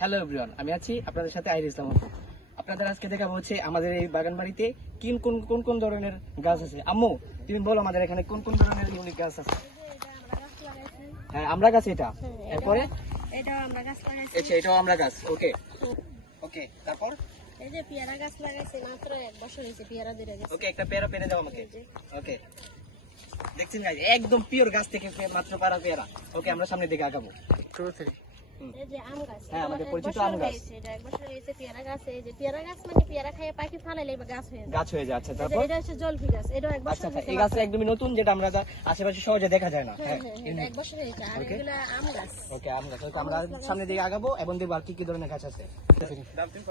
Hello everyone, আমি আছি আপনাদের সাথে আইরিস ইসলাম। আপনাদের আজকে দেখাবো হচ্ছে আমাদের এই বাগান বাড়িতে কোন কোন ধরনের গাছ আছে। আম্মু, তুমি বলো আমাদের এখানে কোন কোন ধরনের ইউনিক গাছ আছে। হ্যাঁ, আমরা গাছ এটা। এরপরে এটাও আমরা গাছ লাগাইছি। আচ্ছা, এটাও আমরা গাছ। ওকে ওকে, তারপর এই যে পেয়ারা গাছ লাগাইছি, মাত্র 1 বছর হয়েছে, পেয়ারা ধরে গেছে। ওকে, একটা পেয়ারা পেরে দাও আমাকে। ওকে, দেখছেন গাইস, একদম পিওর গাছ থেকে মাত্র পারা পেয়ারা। ওকে, আমরা সামনের দিকে আগাবো। 2 3 এই যে আম গাছ, হ্যাঁ, আমাদের এটা পরিচিত 1 আম বছর গাছ। হয়েছে, এটা 1 বছর হয়েছে। পেয়ারা গাছ, এই যে পেয়ারা গাছ মানে পেয়ারা খাইয়ে পাখি ফালাইলে গাছ হয়ে যায়। গাছ হয়ে যায়। আচ্ছা, এই যে তারপর এটা হচ্ছে জলফি গাছ, এটাও 1 বছর আচ্ছা, হয়েছে। এই গাছটা একদমই নতুন, যেটা আমরা আশেপাশে সহজে দেখা যায় না। হ্যাঁ, হ্যাঁ, এটা 1 বছর হয়েছে। আর Okay. এগুলা আম গাছ। ওকে, আম গাছ। ওকে, আমরা সামনের দিকে আগাবো এবং দেখবো আর কি কি ধরনের গাছ আছে।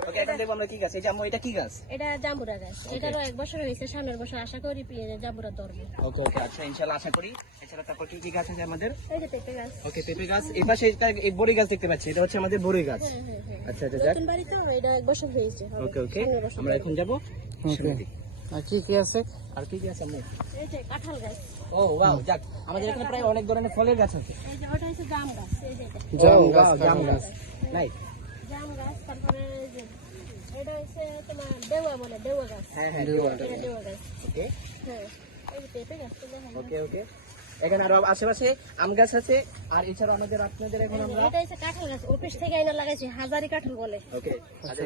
ওকে, এখন দেখবো আমরা কি গাছ। এই যে আম্মু, এটা কি গাছ? এটা জাম্বুরা গাছ, এটারও 1 বছর হয়েছে। সামনের বছর আশা করি জাম্বুরা ধরবে। ওকে ওকে, আচ্ছা, ইনশাআল্লাহ আশা করি। এছাড়া তারপর কি কি গাছ আছে আমাদের? এই যে পেঁপে গাছ। ওকে, পেঁপে গাছ। এই পাশে এই বড়ি গাছ দেখতে পাচ্ছি, এটা হচ্ছে আমাদের বড়ি গাছ। হ্যাঁ, হ্যাঁ, হ্যাঁ। আচ্ছা আচ্ছা, যাক। নতুন বাড়ি তো, এটা 1 বছর হয়েছে। ওকে ওকে, সামনের বছর আমরা ধরবে। এখন যাবো। ওকে, আর কি কি আছে? আর কি কি আছে আম্মু? এই যে কাঁঠাল গাছ, ও ওয়াও, যাক, আমাদের এখানে প্রায় অনেক ধরনের ফলের গাছ আছে। এই যে ওটা হচ্ছে জাম গাছ, এই যে এটা জাম ও, গাছ, wow, জাম গাছ। হ্যাঁ। নাইস। জাম গাছ। তারপরে এই যে এটা হচ্ছে তোমার দেওয়া বলে, দেওয়া গাছ। হ্যাঁ হ্যাঁ, এটা দেওয়া গাছ। ওকে হ্যাঁ, এই যে পেঁপে গাছ তো দেখেন না? ওকে ওকে, এখানে আরো আশেপাশে আম গাছ আছে। আর এছাড়াও আমাদের আপনাদের এখন আমরা এটা হচ্ছে কাঁঠাল গাছ, অফিস থেকে এনে লাগাইছি, হাজারি কাঁঠাল বলে। ওকে, আচ্ছা,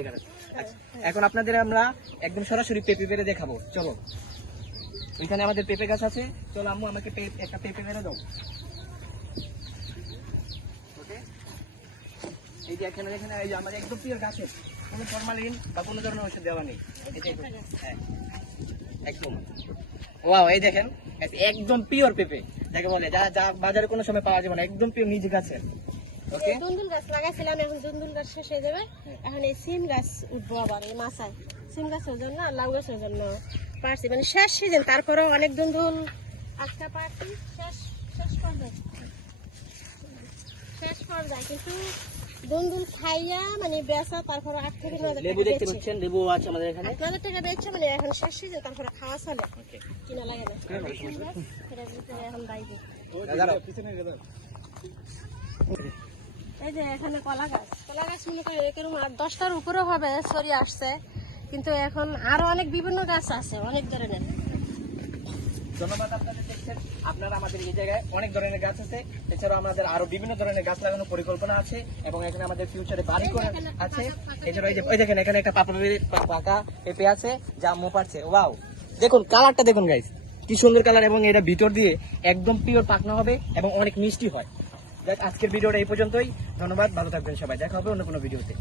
এখন আপনাদের আমরা একদম সরাসরি পেঁপে পেরে দেখাবো। চলো, ওইখানে আমাদের পেঁপে গাছ আছে। চলো আম্মু, আমাকে একটা পেঁপে পেরে দাও। ওকে, এই যে এখানে এখানে এই যে আমাদের একদম পিওর গাছে কোনো ফরমালিন বা কোনো ধরনের ওষুধ দেওয়া নেই। এটাই তো। হ্যাঁ, একদম ওয়াও, এই দেখেন একদম পিওর পেঁপে, যাকে বলে যা যা বাজারে কোনো সময় পাওয়া যাবে না, একদম পিওর নিজ গাছে। ওকে, দুন্দুল গাছ লাগাইছিলাম, এখন দুন্দুল গাছ শেষ হয়ে যাবে। এখন এই সিম গাছ উঠবো আবার এই মাছায়। সিম গাছের জন্য আর লাউ গাছের জন্য পারছি, মানে শেষ সিজন। তারপরেও অনেক দুন্দুল আজকে পারছি, শেষ শেষ পর্যায়ে কিন্তু দুন্দুল খাইয়া মানে বেচা, তারপরে 8 থেকে 9 হাজার লেবু টাকা দেখতে বেচছে। পাচ্ছেন, লেবু আছে আমাদের এখানে। 8,000 টাকা বেচছে, মানে এখন শেষ সিজন, তারপরে খাওয়া চলে, ওকে, কিনা লাগে না। সিম গাছ, এটার ভিতরে এখন বাইবে। দাঁড়াও। এই যে এখানে কলা গাছ মনে করি এরকম 10টার উপরেও হবে, সরি আসছে। কিন্তু এখন আরো অনেক বিভিন্ন গাছ আছে, অনেক ধরনের। ধন্যবাদ আপনাদের। দেখছেন আপনারা আমাদের এই জায়গায় অনেক ধরনের গাছ আছে। এছাড়াও আমাদের আরো বিভিন্ন ধরনের গাছ লাগানোর পরিকল্পনা আছে এবং এখানে আমাদের ফিউচারে বাড়ি করে আছে। এছাড়াও এই দেখেন, এখানে একটা পাকা পেঁপে আছে যা আম্মু পারছে। ওয়াও, দেখুন কালারটা দেখুন গাইস, কি সুন্দর কালার, এবং এটা ভিতর দিয়ে একদম পিওর পাকনা হবে এবং অনেক মিষ্টি হয়। দেখ, আজকের ভিডিওটা এই পর্যন্তই। ধন্যবাদ, ভালো থাকবেন সবাই, দেখা হবে অন্য কোনো ভিডিওতে।